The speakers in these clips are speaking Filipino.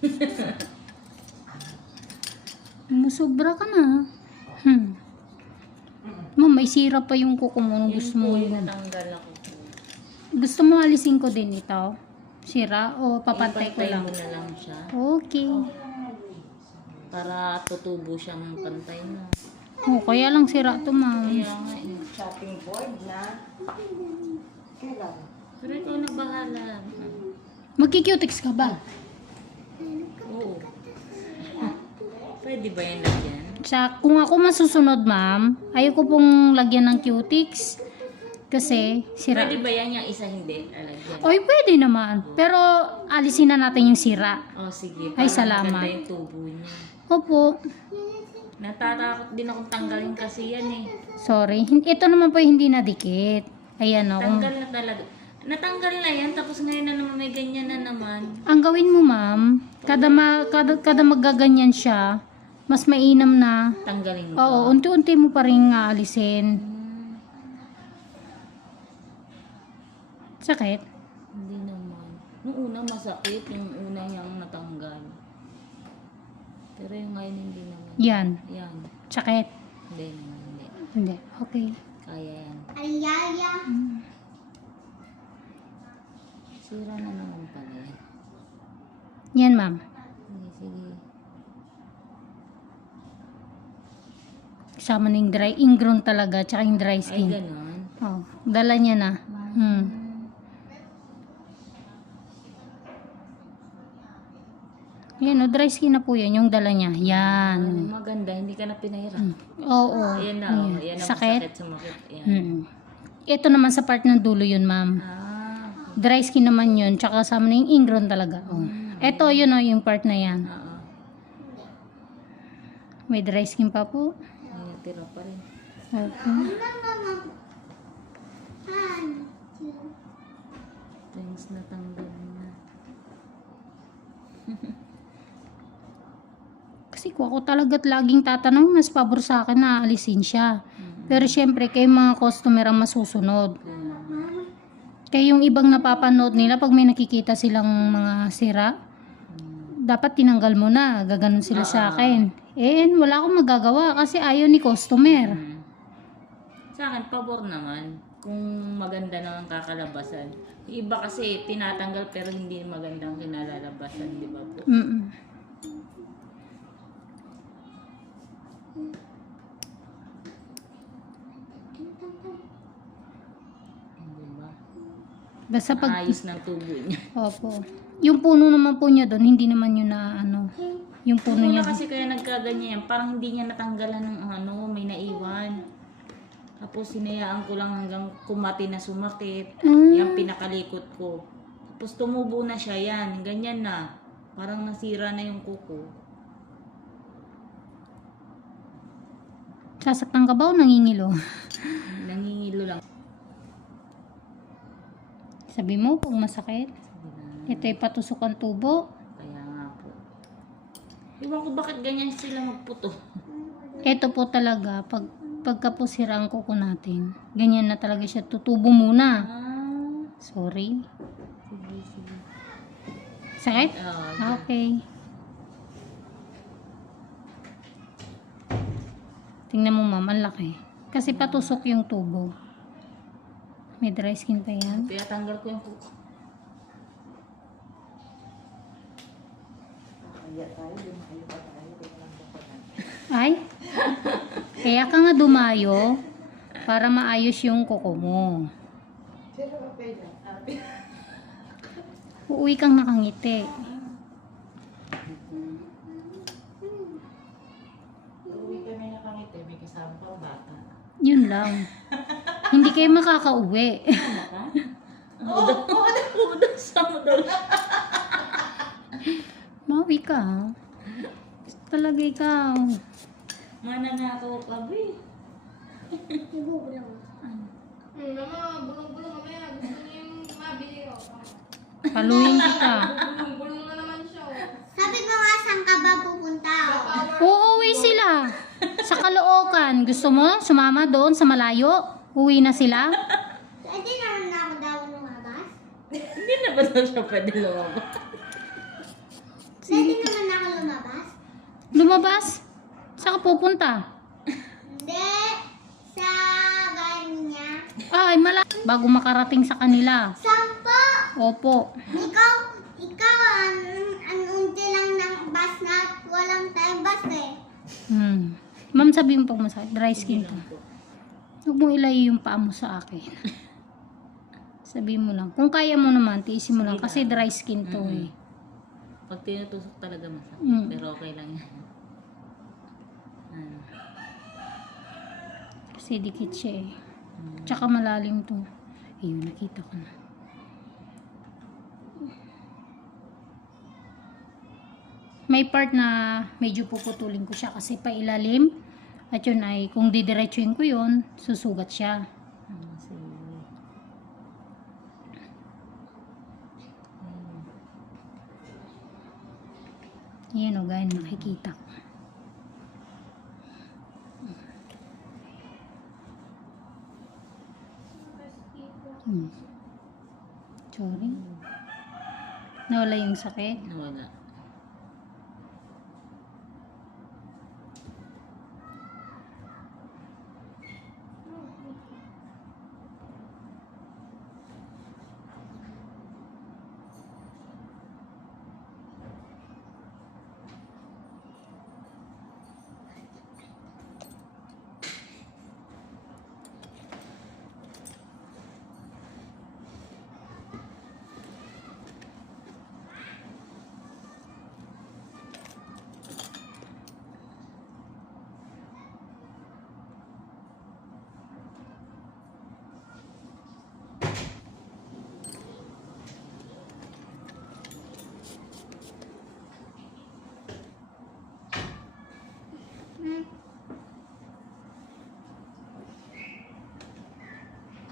Musobra ka na. Hmm. Ma'am, may sira pa yung kuko mo. Anong gusto mo? Yung natanggal ako po. Gusto mo alisin ko din ito? Sira o papantay ko Ipantay lang? mo na lang siya. Okay. Para tutubo siyang pantay na. Oh, kaya lang sira to, ma'am. Kaya nga eh. Shopping board na. Kailan? Pero ikaw na bahala. Magki-cutex ka ba? Oo. Pwede ba yan lagyan? Sa, kung ako masusunod, ma'am, ayoko pong lagyan ng cutex. Kasi, sira. Pwede ba yan yung isa hindi? Alagyan. Oy, pwede naman. Pero, alisin na natin yung sira. Oh, sige. Ay, salamat. maganda yung tubo niya. Opo. Natatakot din akong tanggalin kasi yan eh. Sorry. Hin- Ito naman po yung hindi nadikit. Ayan o. Kung, Tanggal na talaga. Natanggal na yan, tapos ngayon na naman may ganyan na naman. ang gawin mo, ma'am, kada, ma, kada, kada magaganyan siya, mas mainam na. Tanggalin ko. Oo, unti-unti mo pa rin aalisin. Hmm, Sakit? hindi naman. Nung una masakit, yung una niyang natanggal. Pero yung ngayon hindi naman. Yan. Yan. Sakit? Hindi naman, hindi. Hindi. Okay. Kaya yan. Aliyaya. Sira na naman pala yan. Yan, ma'am. Sige, sige. Kasama na yung dry, ingrown talaga, tsaka yung dry Ay, skin. ganon. Oh, dala niya na. Hmm. Yan, oh, dry skin na po yan, yung dala niya. Yan. Ano, maganda, hindi ka na pinahirap. Oo. Ayan na, oh. Ayan na Sakit? masakit, sumakit. Ayan. Hmm. Ito naman sa part ng dulo yun, ma'am. Ah, Dry skin naman yun, tsaka kasama na yung ingrown talaga. Oh. Ito, yun oh, yung part na yan. oo. May dry skin pa po. Ay, tira pa rin. Okay. Thanks na tanggal na. Kasi kung ako talaga't laging tatanong, mas pabor sa akin na alisin siya. Pero syempre, kayo mga customer ang masusunod. Kaya yung ibang napapanood nila, pag may nakikita silang mga sira, dapat tinanggal mo na. Gaganon sila sa akin. Eh, wala akong magagawa kasi ayaw ni customer. Hmm. Sa akin, pabor naman. Kung maganda naman kakalabasan. Yung iba kasi tinatanggal pero hindi magandang kinalalabasan, di ba po? Mm-mm. Di ba? Basta pag... Maayos ng tubo niya. Opo. Yung puno naman po niya doon, hindi naman yun na ano. Yung puno Una niya. kasi kaya nagkaganyan yan, parang hindi niya natanggalan ng ano, may naiwan. Tapos sinayaan ko lang hanggang kumati na sumakit. Ah, Yan pinakalikot ko. Tapos tumubo na siya yan, ganyan na. Parang nasira na yung kuko. sasaktan ka ba o nangingilo? Nangingilo lang. Sabi mo, pag masakit, ito ay patusok ang tubo. Kaya nga po. Iwan ko bakit ganyan sila magputo. Ito po talaga, pag pagka po sira ang kuko natin, ganyan na talaga siya. Tutubo muna. Ah, Sorry. sige, sige. Sakit? Okay. Tingnan mo ma'am, ang laki. Kasi patusok yung tubo. May dry skin pa yan. Kaya tanggal ko yung kuko. Ay? Kaya ka nga dumayo para maayos yung kuko mo. Uuwi kang nakangiti. Uwi kami nakangiti, may kasama pa bata. Yun lang. Hindi kayo makakauwi. Oo, oo, oo, sama daw siya. Mauwi ka. ha? Talaga ikaw. Mananakaw ka, be. Paluin kita. Sabi ko nga, saan ka ba pupunta? Uuwi sila. Sa Caloocan. Gusto mo? Sumama doon sa malayo? Uwi na sila? Hindi naman na ako daw lumabas. Hindi na ba daw siya pwede lumabas? Pwede Lumabas? Saan ka pupunta? Hindi. Sa ganya. Ay, mala... Bago makarating sa kanila. Sampo. Opo. Ikaw, ikaw, an, an unti lang ng bus na walang tayong bus eh. Hmm. Ma'am, sabihin mo pag masakit. Dry skin to. Huwag mo ilayo yung paa mo sa akin. Sabihin mo lang. Kung kaya mo naman, tiisin mo lang. Kasi dry skin to eh. Pag tinutusok talaga masakit. Mm. Pero okay lang yan. Ano. Kasi dikit siya eh. Mm. Tsaka malalim to. Ayun, nakita ko na. May part na medyo puputulin ko siya kasi pailalim. At yun ay, kung didiretsuin ko yun, susugat siya. Yan o, gaya nakikita ko. Hmm. Sorry. Nawala yung sakit. Nawala.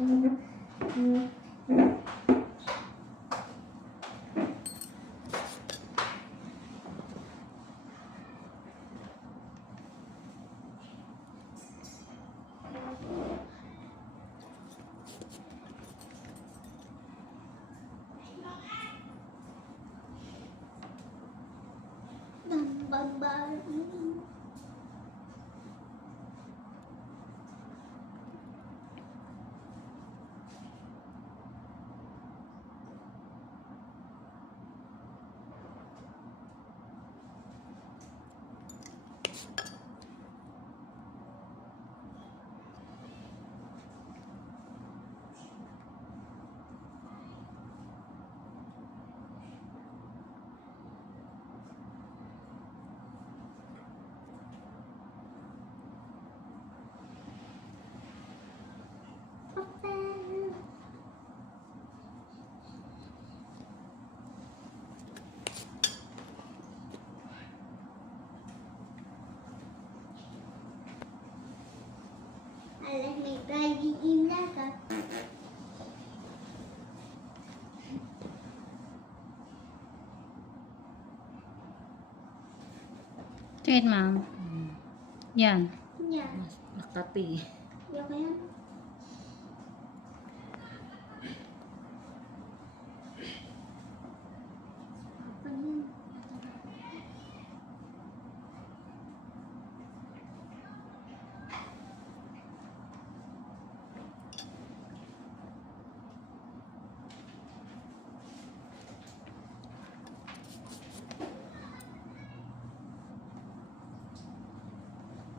Mm-hmm. Alam, may driving in na ka. Sakit, ma'am. Mm. Yan. Yan. Mas nakati. Yung yan.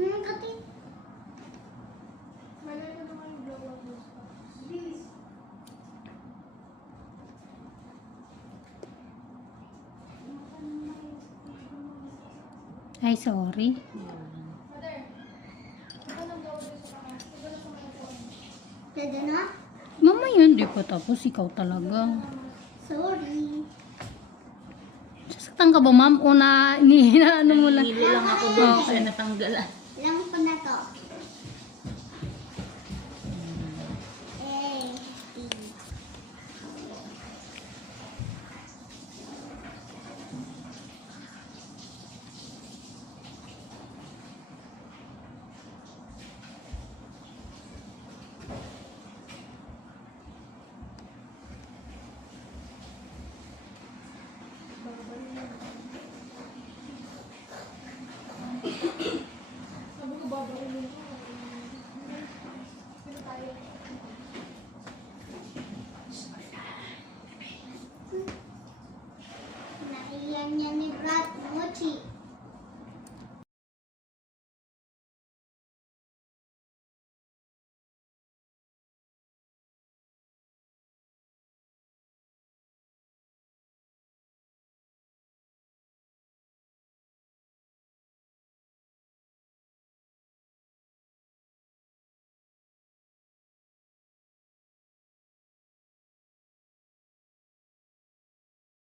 Hmm, kati. Malala naman yung blow up mo. Please. Ay, sorry. Pwede na? Mama yun, di pa tapos. Ikaw talaga. Sorry. Sasaktan ka ba, ma'am? O na, ni, na, ano mo lang? Nilo lang ako. Okay. Natanggalan.